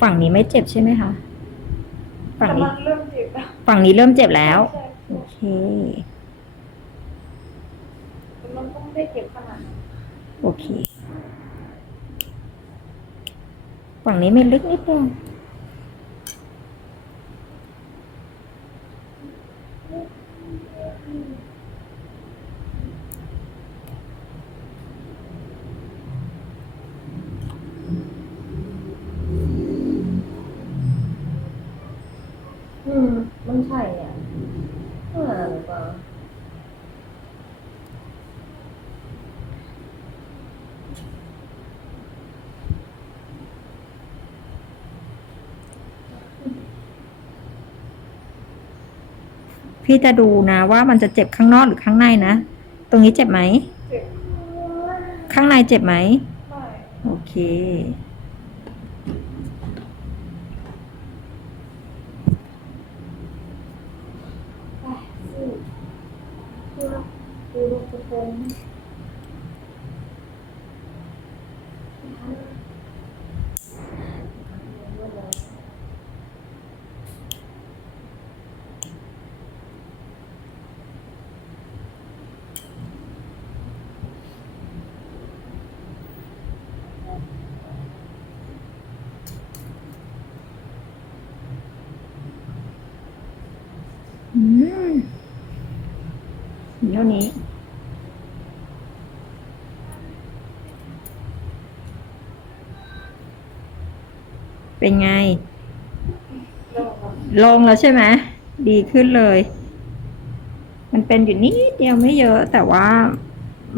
ฝั่งนี้ไม่เจ็บใช่ไหมคะ ฝั่งกำนี้ลังเริ่มเจ็บแล้วฝั่งนี้เริ่มเจ็บแล้วใช่โอเคแต่มันต้องได้เจ็บขนาดนั้นโอเค ฝั่งนี้ไม่ลึกนิดเดียว มมันใช่เนี่ยเออหรือเปล่าพี่จะดูนะว่ามันจะเจ็บข้างนอกหรือข้างในนะ ตรงนี้เจ็บไหม เจ็บ ข้างในเจ็บไหมไม่โอเค puro cupom. Mmm. เท่านี้ เป็นไงเริ่มแล้วลงแล้วใช่ไหมดีขึ้นเลย มันเป็นอยู่นิดเดียวไม่เยอะแต่ว่า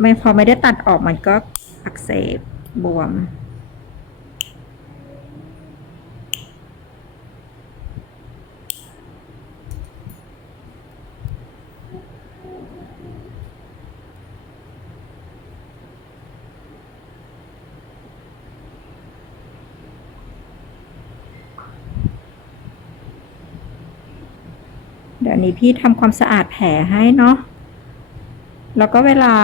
ไม่พอไม่ได้ตัดออกมันก็อักเสบบวม นี้พี่ทำความสะอาดแผลให้เนาะแล้วก็เวลา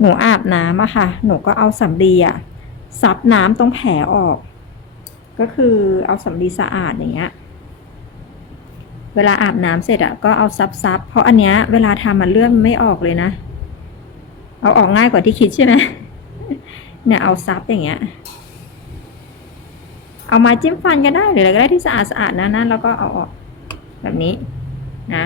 หนูอาบน้ำอะค่ะ หนูก็เอาสำลีอะซับน้ำตรงแผลออก ก็คือเอาสำลีสะอาดอย่างเงี้ย เวลาอาบน้ำเสร็จอะก็เอาซับซับเพราะอันเนี้ยเวลาทำมันเลื่อนไม่ออกเลยนะ เอาออกง่ายกว่าที่คิดใช่ไหมเนี่ยเอาซับอย่างเงี้ย เอามาจิ้มฟันก็ได้หรืออะไรก็ได้ที่สะอาดสะอาดๆนะนะแล้วก็เอาออกแบบนี้ นะ